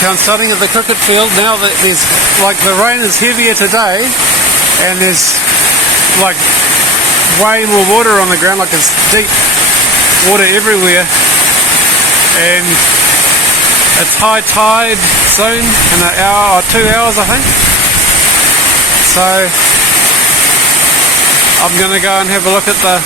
Okay, I'm starting at the cricket field now. That there's like the rain is heavier today, and there's like way more water on the ground. Like it's deep water everywhere, and it's high tide soon in an hour or 2 hours, I think. So I'm going to go and have a look at the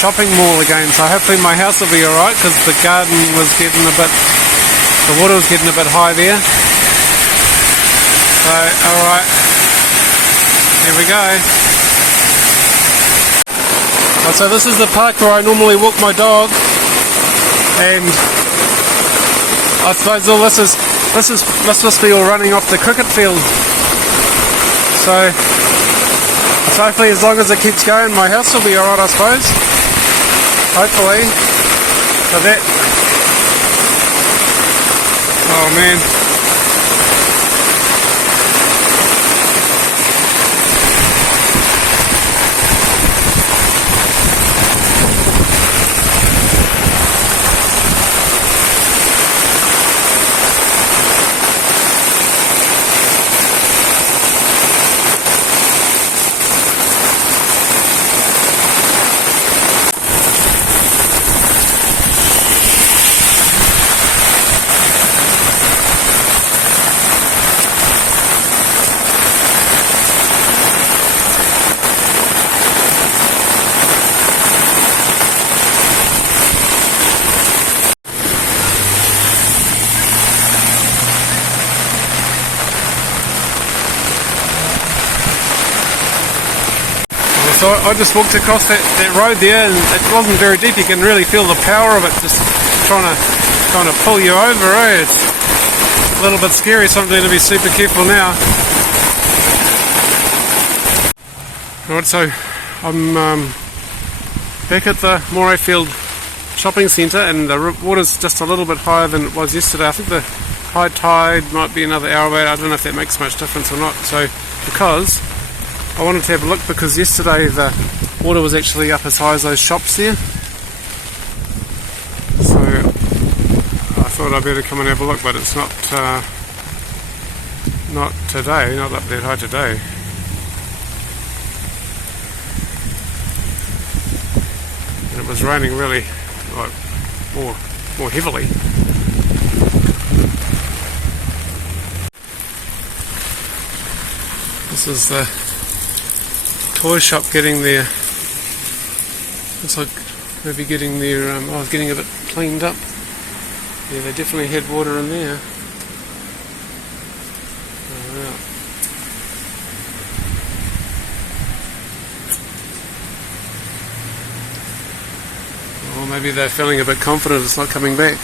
shopping mall again. So hopefully my house will be alright, because the garden was getting a bit, the water was getting a bit high there. So alright, here we go. So this is the park where I normally walk my dog, and I suppose all this must be all running off the cricket field. So hopefully as long as it keeps going, my house will be alright, I suppose. Hopefully. But that... Oh man. So I just walked across that road there, and it wasn't very deep. You can really feel the power of it just trying to pull you over, eh? It's a little bit scary, so I'm going to be super careful now. Alright, so I'm back at the Morayfield shopping centre, and the water's just a little bit higher than it was yesterday. I think the high tide might be another hour away. I don't know if that makes much difference or not. So because I wanted to have a look, because yesterday the water was actually up as high as those shops there. So I thought I'd better come and have a look, but it's not today, not up that high today. And it was raining really like more heavily. This is the toy shop getting their, looks like maybe getting their, getting a bit cleaned up. Yeah, they definitely had water in there. Or maybe they're feeling a bit confident it's not coming back.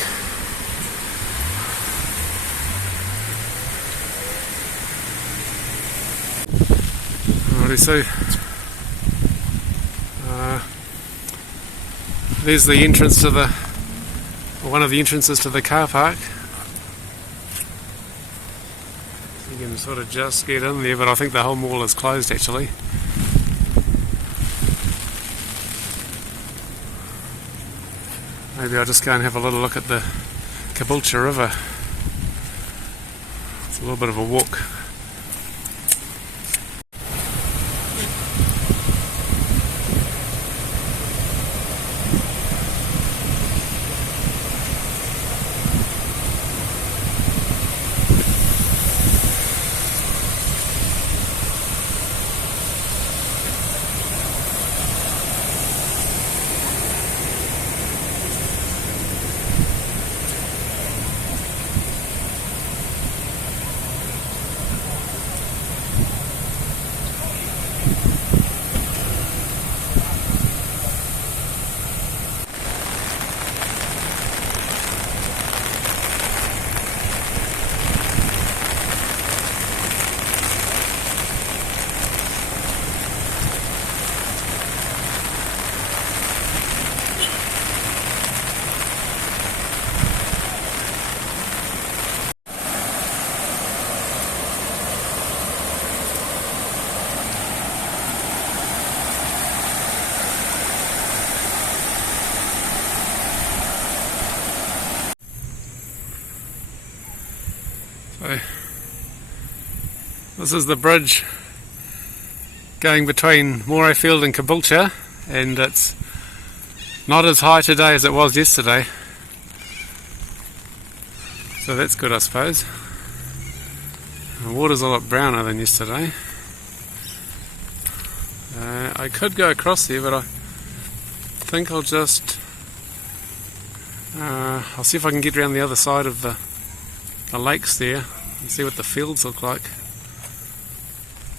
Alrighty, so there's the entrance to the, or one of the entrances to the car park. You can sort of just get in there, but I think the whole mall is closed actually. Maybe I'll just go and have a little look at the Caboolture River. It's a little bit of a walk. So this is the bridge going between Morayfield and Caboolture, and it's not as high today as it was yesterday, so that's good, I suppose. The water's a lot browner than yesterday. I could go across there, but I think I'll just I'll see if I can get around the other side of the lakes there and see what the fields look like.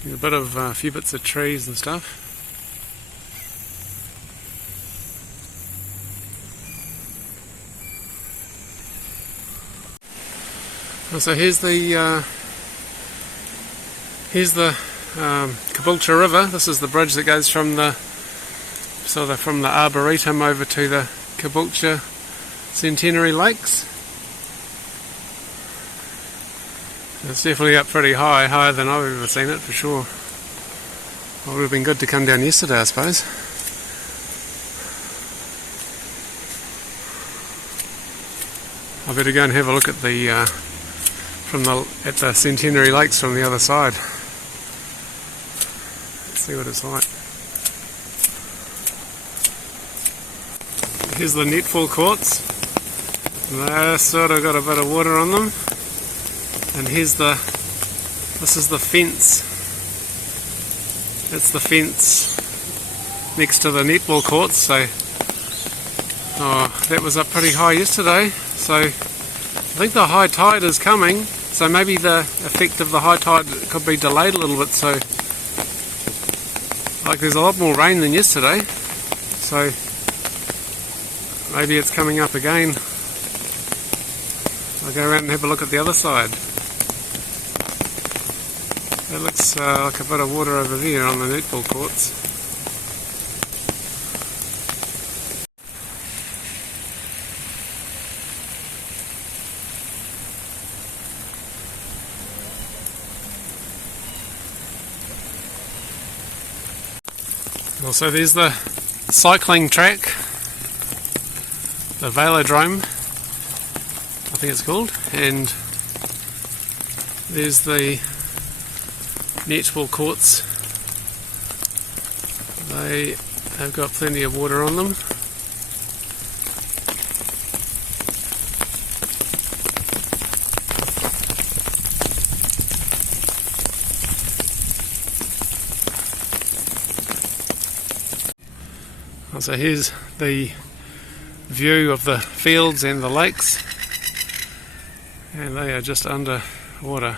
There's a bit of a few bits of trees and stuff. So here's the Caboolture River. This is the bridge that goes from the Arboretum over to the Caboolture Centenary Lakes. It's definitely up pretty high, higher than I've ever seen it for sure. Well, it would have been good to come down yesterday, I suppose. I better go and have a look at the Centenary Lakes from the other side. Let's see what it's like. Here's the netball courts. They're sort of got a bit of water on them. And this is the fence. That's the fence next to the netball courts. So, that was up pretty high yesterday. So, I think the high tide is coming. So maybe the effect of the high tide could be delayed a little bit. So, like there's a lot more rain than yesterday. So, maybe it's coming up again. I'll go around and have a look at the other side. It looks like a bit of water over there on the netball courts. Also there's the cycling track, the velodrome, I think it's called, and there's the netball courts. They have got plenty of water on them. So here's the view of the fields and the lakes, and they are just under water.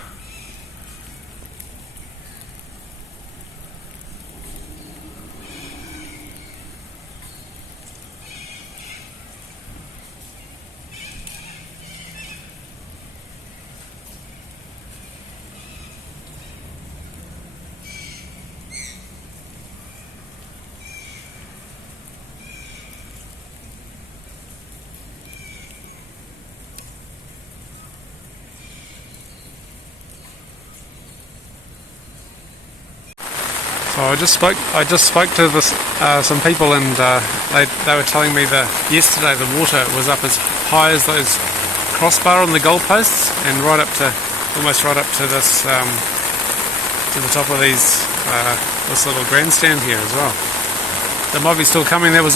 So I just spoke to some people, and they were telling me that yesterday the water was up as high as those crossbar on the goalposts, and almost right up to this to the top of this little grandstand here as well. They might be still coming. That was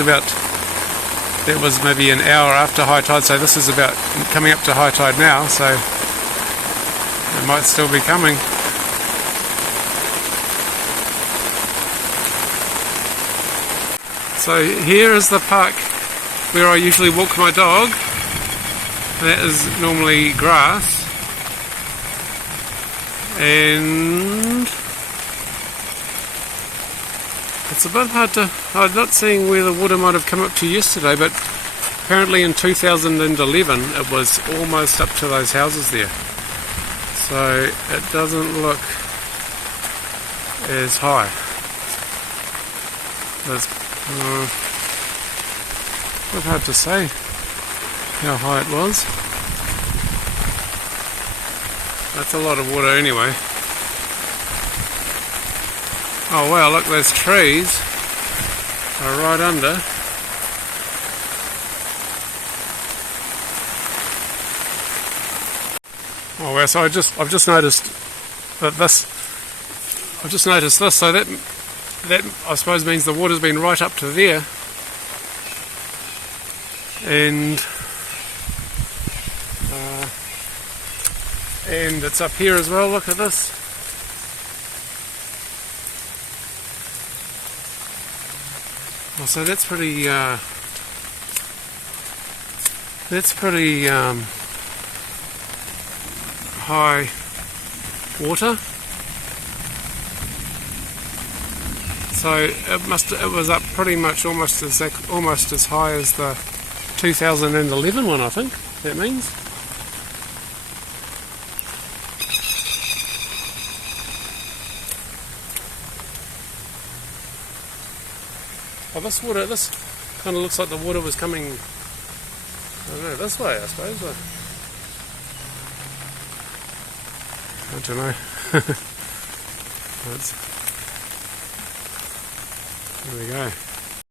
maybe an hour after high tide, so this is about coming up to high tide now, so it might still be coming. So here is the park where I usually walk my dog. That is normally grass, and it's a bit hard to... I'm not seeing where the water might have come up to yesterday, but apparently in 2011 it was almost up to those houses there. So it doesn't look as high. It's a bit hard to say how high it was. That's a lot of water anyway. Oh wow, look, those trees are right under. Oh well, so I've just noticed that this. I've just noticed this. So that I suppose means the water's been right up to there, and it's up here as well. Look at this. Oh, so that's pretty. That's pretty high water. So it was up pretty much almost as high as the 2011 one, I think. That means. Oh, this kind of looks like the water was coming, I don't know, this way, I suppose. I don't know. There we go.